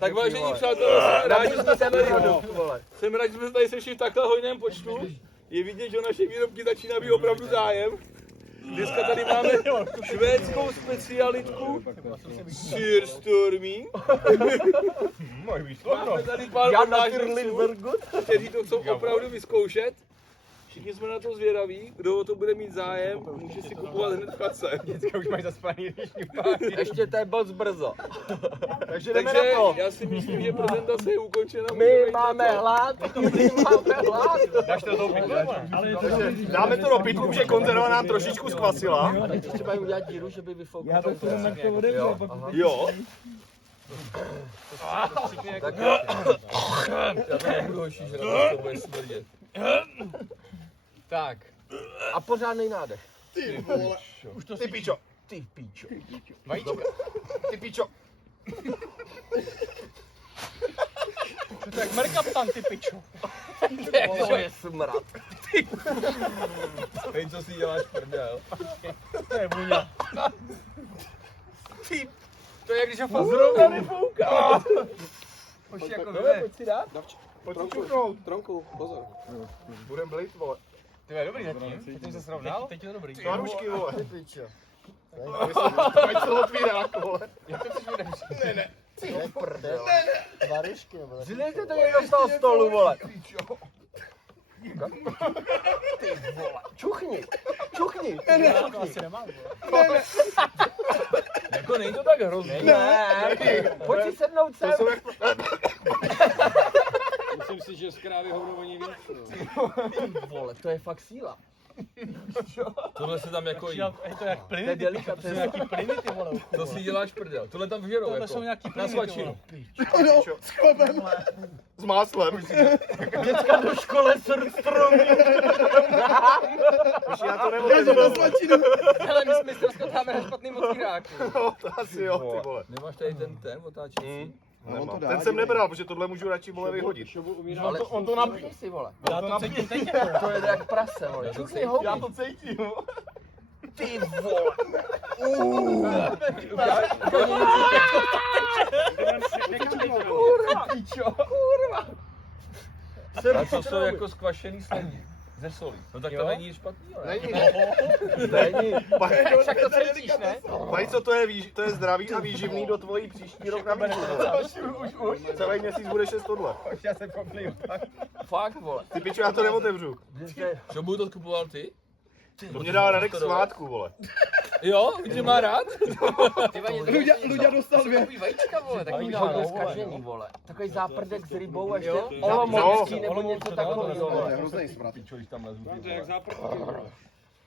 Tak vážení přátelé, jsem rád, že jsme se tady sešli v takhle hojném počtu. Je vidět, že o naše výrobky začíná být opravdu zájem. Dneska tady máme švédskou specialitku Sürstorming. Máme tady pár odvážlivců, kteří to chcou opravdu vyzkoušet. Všichni jsme na to zvědaví, kdo o to bude mít zájem, může si kupovat hned v chatce. Dneska už máš zaspaný dnešní pár. Ještě to je moc brzo. Takže já si myslím, že prezentace je ukončena. My máme hlad. Dáš to do toho pytlu? Dáme to do pytlu, že konzerva nám trošičku zkvasila. Tak třeba jim udělat díru, že by vyfoukl. Já to půjdem na to vodem, Jo. Tak Já to nebudu hoší žrat, to bude smrdět. tak. A pořádnej nádech. Ty vole. Ty pičo. Ty píčo. Vajíčka. Ty pičo. To je jak Merkaptan, ty pičo. To je smrad. Hej, co si děláš prdel? To je vůňa. To je jak když ho fakt Zrovna nefouká! Pojď jako veme. Pojď si dát? Pojď si čuknout. Tronku, pozor. Budem blit, vole. Ty je dobrý zatím. Teď jsem se srovnal. Teď je to dobrý. Tvarušky, vole. Ty píčo. Pojď to otvírák, vole. Jak to chceš budeš? Ne. To je prdel. Varyšky nebo tak. Zlejte to někdo z toho stolu, vole. Ty vole. Čuchni. Čuchni. To asi nemám, vole. Jako není to tak hrozný. Ne. Pojď si sednout sem. Myslím si, že z krávy hovno voní víc. Ty vole, to je fakt síla. Tohle se tam jako jí. To je jak To je plyny, delikatní. to jsou nějaký plyny, ty vole. To si děláš prdel. Tohle tam vžerou Tohle jako. jsou nějaký Na plyny, ty svačinu. vole. S chlebem. S máslem. Děcka do škole Sürstorming. Já to nemohu. Hele, my jsme ztroskotáme na špatným otvíráku. No, to asi jo, ty vole. Nemáš tady ten otáčecí? Nemám. Ten jsem nebral, protože tohle můžu radši, vole, vyhodit. Ale on to napíš si, vole. Já to cítím teď. To je jak prase, vole. Čukni ho. Já to cítím. Ty vole. Kurva. Kurva. A to jsou jako skvašený sledí. Ze solí. No tak to není nic špatného, ne? Není. Však to cítíš, ne? Mají, co to je, to je zdravý a výživný do tvojí příští rok na výšku. Celý měsíc bude 6 tohle. Já se popliju. Fakt, vole. Ty pičo, já to neotevřu. Čo budu to kupoval ty? To mě dal Radek svátku, vole. Jo, tě má rád? Luďa dostal dvě. Takový vajíčka, vole, takový Takový zkažení, vole. Takový záprdek s rybou a ještě Olomoucký nebo něco takového, vole. Hrozný smrad. To je jak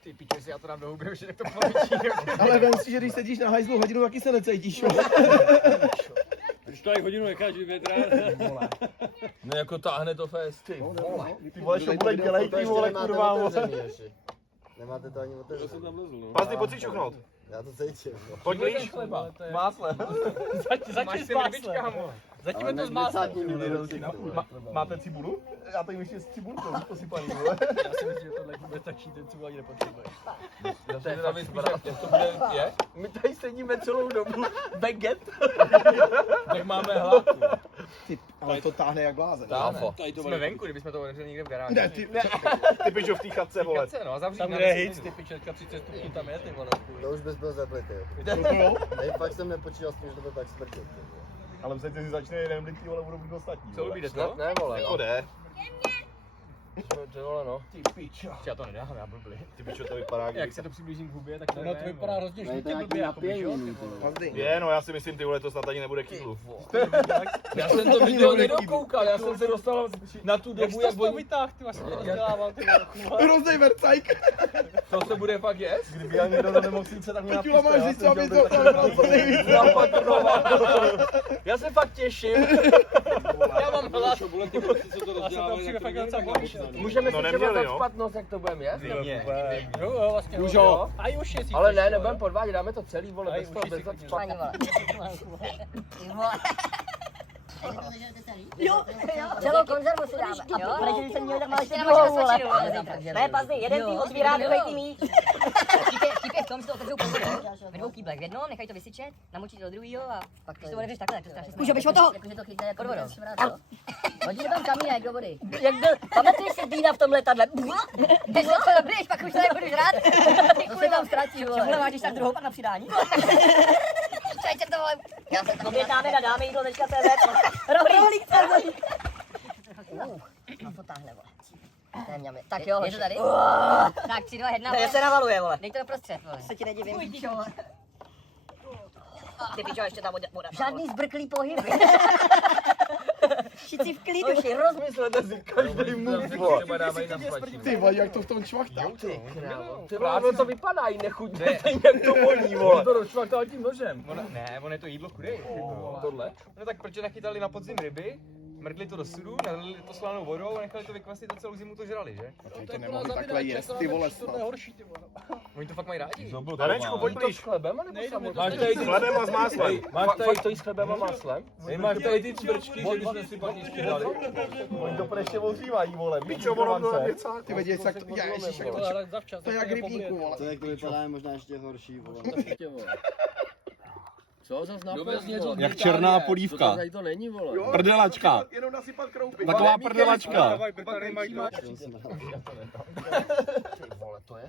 Ty pičo, jestli já to dám do huby, už je tak to povětší. Ale vem si, že když sedíš na hajzlu hodinu, taky se necítíš. Když to jak hodinu necháš vyvětrát. No jako táhne to fest. Ty vole. Ty vole, šoubulek dělej, ty vole, kurva, vole. Nemáte to ani otevřené. Pazdy, pojď si čuchnout. Já to cítím. No. Pojď blíž. Máslem. Začni s máčkama. Zatím je to s máslem. Máte cibulu? Já tady ještě s cibulkou posypaný, vole. Já si myslím, že tohle bude tačí, ten co ani nepotřebuješ. Já si teda vyspíš, jak to bude, je? My tady sedíme celou dobu. Baget. Tak máme hlad. Ale to táhne jak blázen. Táhne. Jsme venku, kdybychom to otevřeli někde v garáži. Ne, ty, Ty pičo v té chatce, vole. Kace, no, zavřít Tam na kde je 10 hit. minut. Ty pičetka 30 stupňů tam je, ty vole. To už bys byl zaplitý. Nej, fakt jsem nepočítal s tím, že to bude tak smrtět. Ale se si začne jeden blitý, vole, budou být ostatní. Co ubíde Snad to? ne, vole. To jde. Že vole, no. ty pičo. Já to nedám, já blbli. Ty pičo, to vypadá, Jak se to přiblížím k hubě, tak to No to vypadá hrozně Ne, to žlutě je blbě, nějaký jako napění. víš, jo? ty vole. Je, no já si myslím, ty vole, to snad ani nebude kýdlu. Já jsem to video nedokoukal, já jsem se dostal na tu Jak dobu, jsi to jak z toho oni... vytáhl, ty vlastně mě rozdělával, ty vole. Hrozný vercajk. To se bude fakt jet? Kdyby já někdo do nemocnice, tak mě Počula máš já říct, jsem aby chtěl to být tam co nejvíc. Já se fakt těším. Já mám hlad. Já se to přijde fakt docela bavíš. Můžeme No si neměli, třeba no. zacpat nos, jak to budeme jet? Jo, vlastně. Už jo. jo. A už je cítíš. Ale ne, nebudeme podvádět, dáme to celý, vole, Aj, bez už toho, si bez klidně. zacpat. Jo, celou konzervu si dáme. A protože jsem měl tak malé ještě druhou, vole. Ne, pazdy, jeden tým otvírá, druhý tým jí. Vtip je v tom, že to otevřou po ve dvou kýblech. V jednom nechají to vysyčet, namočí to do druhého a pak když to otevřeš takhle, tak to strašně Může běž od toho. jakože to chytne jako vodou. Hodíme tam kamínek do vody. Jak byl, pamatuješ si Dýna v tom letadle? Když to dobrýš, pak už to nebudeš rád. To se tam ztratí, vole. Čemu máš tak druhou pak na přidání? Čajte to, vole. Já se tam objednáme na dáme jídlo dneška CZ. Rohlík CZ. No to táhne, vole. To je mňamy. Tak jo, je to tady? Tak 3, 2, 1. Ne, se navaluje, vole. Dej to do prostřed, vole. Se ti nedivím. Ty pičo, ještě tam voda. Žádný zbrklý pohyby. Všichni v klidu. Už je roz... Myslete si každý move, vole. Ty vole, jak to v tom čvachtá. Právě to vypadá i nechutně. Jak to bolí, vole. To rozšvachtá tím nožem. Ne, on je to jídlo kudy. Tohle? No tak protože nachytali na podzim ryby, mrdli to do sudu, nalili to slanou vodou a nechali to vykvasit a celou zimu to žrali, že? Ty to nemohli takhle jíst, ty vole. Oni to fakt mají rádi. Danečku, pojď blíž. Chlebem, nebo samozřejmě? Máš tady S ty, chledem a s máslem. máš tady, Fakt to jí s chlebem a máslem? máš tady ty cvrčky, že bychom si pak ještě dali. Oni to ještě ohřívají, vole. Pičo, ono to něco. Ty vědět, jak to, ježiš, jak to je jak rybníku, vole. To jak to vypadá je možná ještě horší, vole. Co zas napět něco? Jak černá polívka. To tady to není, vole. Prdelačka. Jenom nasypat kroupy. Taková prdelačka.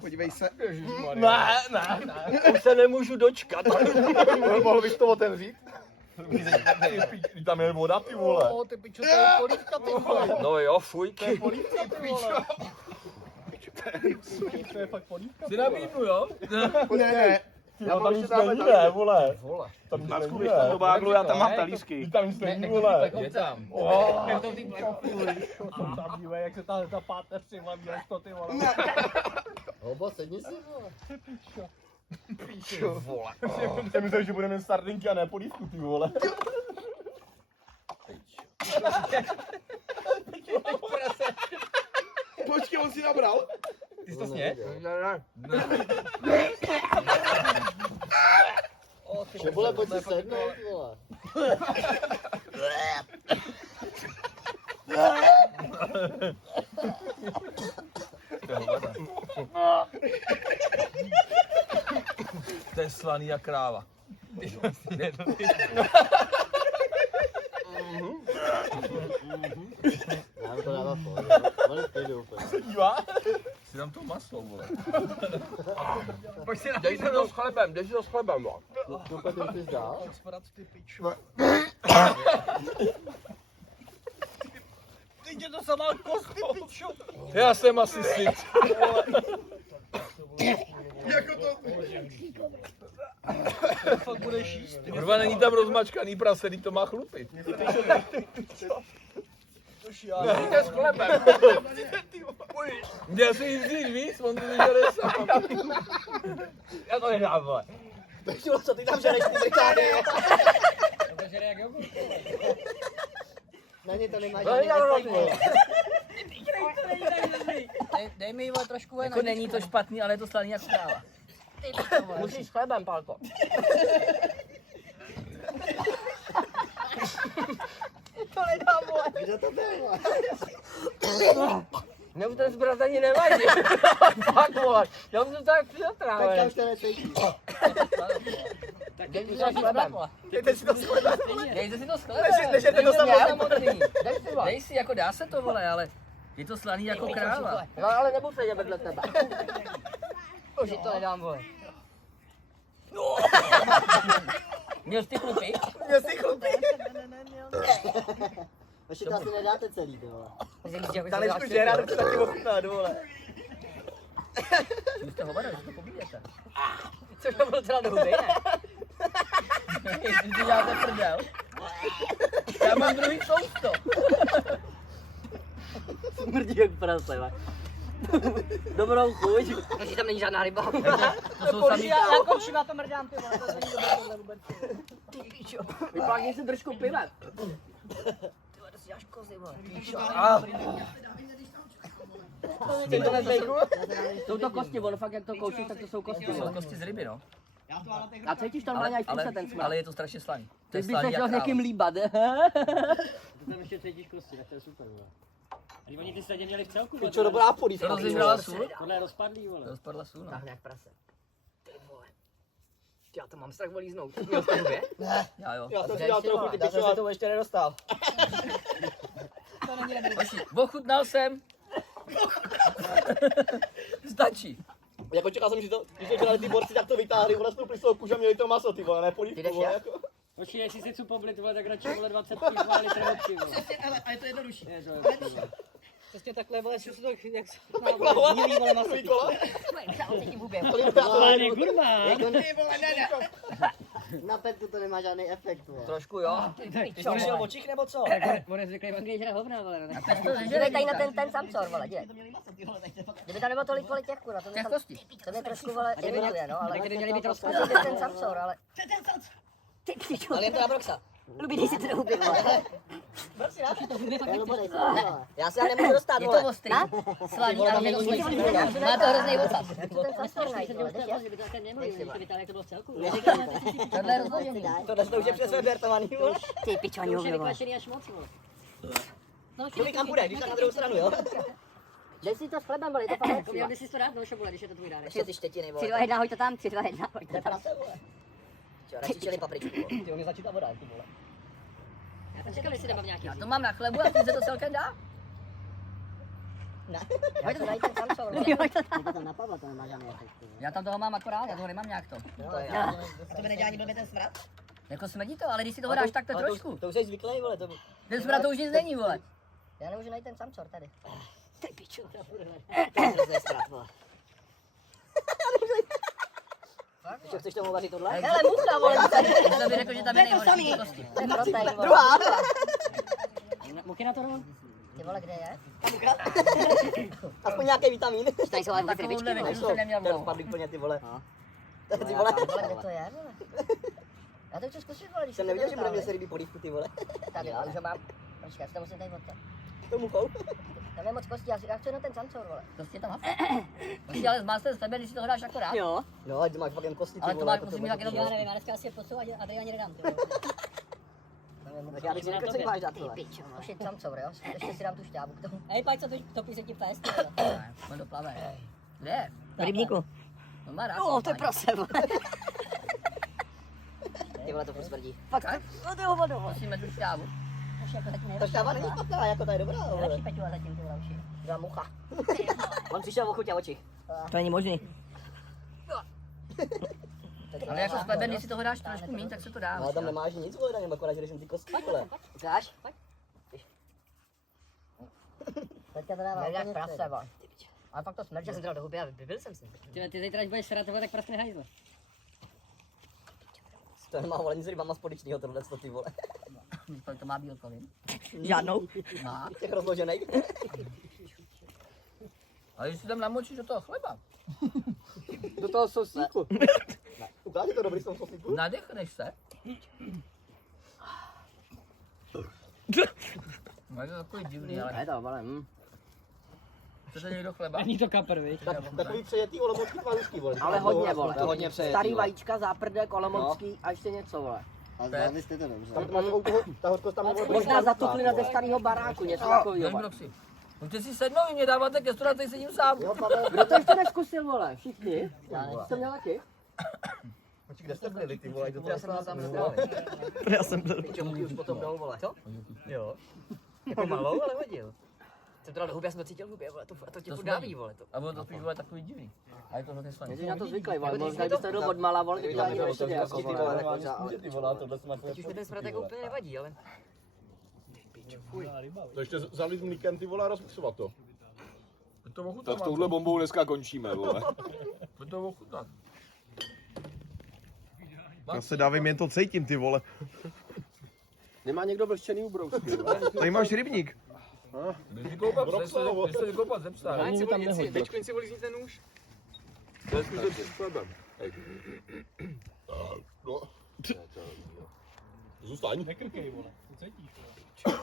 Podívej se. Ne, už se nemůžu dočkat. Mohl bys to otevřít? Tam je voda, ty vole. Ty pičo, to je polívka, ty vole. No jo, fujky. Si nabídnu, jo? Ne, Já tam nic není, ne, vole. Vole. Tam nic Marku, není, běž tam ne. do baglu, já tam mám talířky. Tam nic není, vole. Je tam. Tam dívej, jak se ta páteř přihlaví, jak to, ty vole. Hobo, sedni si, vole. Píčo, vole. Jsem myslel, že budeme mít sardinky a ne polívku, ty vole. počkej, on si nabral. Ty jsi to sněd? Šebole, pojď si sednout, vole. To je slaný jak kráva. Já to dává pohodě. On je v klidu úplně. Si dám to maso, vole. Dej si to s chlebem, dej si to s chlebem, no. Kupe, ty jsi dál? Já jsem asi syt. Kurva, není tam rozmačkaný prase, to má chlupy. Dej s chlebem. Měl si jít vzít víc, on to vyžere sám. Já to nedám, vole. Co ty tam žereš, ty Britány, jo? Na ně to nemá To není žádný rovný. Dej mi, vole, trošku Jako není to špatný, ale je to slaný jako kráva. Musíš s chlebem, Palko. To nedám, vole. Kde to bylo? Mě už ten zbrat ani nevadí. Fakt, vole. Já už jsem tak přijatráven. Tak já už to necítím. Dej si to s chlebem. Dejte si to s chlebem. Dejte si to s chlebem. Nežerte to za Já mnou. tam odrý. Dej si, vole. Dej si, jako dá se to, vole, ale je to slaný jako kráva. No, ale nebudu sedět vedle tebe. Už to nedám, vole. Měl jsi ty chlupy? Měl jsi chlupy. Ještě to asi nedáte celý, ty vole. Talečku žera, to taky ochutnat, vole. Už jste hovada, že to pobíjete. Což to bylo třeba do huby, ne? Jestli si děláte prdel. Já mám druhý sousto. Smrdí jak prase, vole. Dobrou chuť. Ještě tam není žádná ryba. To jsou samý... Já končím, já to mrdám, ty vole. To není dobré tohle vůbec. Ty píčo. Vyplákni si držku piva. Ty vole, to si děláš kozy, vole. Píčo. Jsou to kosti, ono fakt jak to koučíš, tak to jsou kosti. To jsou kosti z ryby, no. A cítíš tam hlavně aj ten smrad. Ale je to strašně slaný. To Ty je bys slaný se jak chtěl s kráva. někým líbat. Tam ještě cítíš kosti, tak to je super, vole. Oni ty stejně měli v celku. Pičo, dobrá polívka. To rozžrala sůl? Tohle je rozpadlý, vole. To rozpadla sůl, no. Táhne jak prase. Já to mám strach volíznout. Měl jsi to hubě? Já jo. Já jsem si dělal trochu ty Já jsem si to ještě nedostal. Ochutnal jsem. Stačí. Jako čekal jsem, že to, když to dělali ty borci, tak to vytáhli, vole, stupli z toho kůže, měli to maso, ty vole, ne polívku, jdeš vole, jak? jako. Hoši, jestli si chci poblit, vole, tak radši, vole, 20 písma litr vody, vole. A je to jednodušší. Je to lepší, vole. Prostě takhle, vole, že se to, jak se Hlava, vole, maso. druhý kola. Cítím hubě. Vole, ne, kurma. Na petku to nemá žádný efekt, vole. Trošku jo. Ty jsi měl očích nebo co? On je zvyklý, on žere hovna, vole. Ne? Dívej tady na ten samcor, vole, dívej. Kdyby tam nebylo tolik, vole, těch kurva, to mě Těch tam, kostí. to mě trošku, vole, irituje, no, ale... Tak kdyby měli být rozpad. To je ten samcor, ale... Ty pičo. Ale je to na broxa. Lubí si to do huby, vole. Já se nemůžu dostat, Je vole. to ostrý. Slaný, ale mě to ostrý. Má to hrozný ocas. To ten samcor najde, vole, jdeš, Že by to také nemohli, že by to bylo v celku. tohle je rozložený. Tohle to už je přesně vertovaný, vole. Ty pičo, To už je ani vole. vykvašený až moc, vole. No, Dobrý, kam půjde, když tak na druhou stranu, jo? Dej si to s chlebem, vole, je to fakt Měl bys si to dát do šobule, když je to tvůj dárek. Ještě ty štětiny, 3, vole. 2, 1, hoď to tam, 3, 2, 1, hoď to tam. Prase, vole. Čo, radši čili papričku, vole. Ty, on je začítá voda, ty vole. Já jsem čekal, jestli dám v nějaký. Já to mám na chlebu a ty se to celkem dá. Ne. Hoď to tady ten samcor, vole. Jako tam na Pavla to nemá žádný efekt, vole. Já tam toho mám akorát, já toho nemám nějak to. To je Já. A to by nedělá ani blbě ten smrad? Jako smrdí to, ale když si toho dáš takto trošku. To už jsi zvyklý, vole, to by... Ten smrad to už nic není, vole. Já nemůžu najít ten samcor tady. Ty pičo, to bude. To je hrozný smrad, vole. Co, chceš tomu vařit tohle? Hele, mucha, vole, tady. Já jsem řekl, že tam je nejhorší kosti. To je protein, vole. Druhá! Muky na to rovnou? Ty vole, kde je? Aspoň nějaký vitamin. Tady jsou ale ty rybičky, vole, jsem neměl Ten dlouho. spadl úplně, ty vole. Ty vole. Vole, kde to je, vole? Já to chci zkusit, vole, když Jsem neviděl, že bude mě se rybí polívku, ty vole. Tady, já už ho mám. Počkej, já si to musím tady odtat. To muchou. Tam je moc kostí, já chci jenom ten samcor, vole. Kosti tam mám. Kosti ale zmáste z tebe, když si toho dáš akorát. Jo. No, ať máš fakt jen kosti, ty Ale to vole. máš, musím mít tak jenom Já nevím, já dneska asi posou a tady ani nedám. Tak já bych si řekl, co jí máš dát, vole. Už je samcor, jo? Ještě si dám tu šťávu k tomu. Hej, pojď, co to píš se ti fest. On to plave. Kde je? Na rybníku. No má rád. To je prase, vole. Ty vole, to furt smrdí. Fakt, no to je hovado. Musíme tu šťávu. Ta šťáva není špatná, jako ta je dobrá, vole. Další peťula zatím, ty vole, už je. Dva mucha. On přišel o chuť a oči. To není možný. Ale jako s plebem, když si toho dáš trošku míň, tak se to dá. Ale tam nemáš nic, vole, jenom akorát, že jdeš jen ty kosti, vole. Dáš? Teďka to dává úplně prase, vole. Ale fakt to smrdí, že jsem to dal do huby a vybil jsem si. Ty zítra, až budeš srát, tak praskne hajzle. To nemá, vole, nic s rybama spodičnýho, tohle, ty vole. To má bílkovin. Žádnou. Má. Těch rozložených. Ale když si tam namočíš do toho chleba, Do toho sosíku. Ukáže to dobrý s tom sosíku? nadechneš se. No je to takový divný, ale Je to, vole, chce někdo chleba? Není to kapr, viď? Takový přejetý olomoucký tvarušky, vole. Ale hodně, vole. To je hodně přejetý, Starý vole. vajíčka, záprdek, olomoucký a ještě něco, vole. A zvládli jste to dobře. Tam máš ta hořkost tam nebyla. Možná zatopli na ze starého baráku, něco takového. vole. Můžete si sednout, vy mě dáváte ke stolu, tady sedím sám. Kdo to ještě neskusil, vole? Všichni? Jste měl taky? Kde jste byli, ty vole, do toho Já jsem byl sám Já jsem byl. Pičo, muky už potom dal, vole. Co? Jo. Jako malou, ale hodil. Jsem to dal do huby, já jsem to cítil v hubě, vole, to tě furt dáví, vole. To. A bylo to spíš vole takový divný. A je to hodně slaný. Jsi na to zvyklý, vole. Možná byste byl odmala, vole, kdyby to ani nevěděli, jako, Ty vole. vole, tak možná, ale ty vole, tohle jsme teď už mi ten smrad jako úplně nevadí, ale... To ještě zalít mlíkem, ty vole, a rozmixovat to. Tak s touhle bombou dneska končíme, vole. Pojď to ochutnat. Já se dávím, jen to cítím, ty vole. Nemá někdo vlhčený ubrousky, vole? Tady máš rybník. Jdeš si vykoupat ze psa. Ani se tam nehodí. Teď si volí ten nůž. To je zkusit s chlebem. No. Zůstaň. Nekrkej, vole. To cítíš, vole.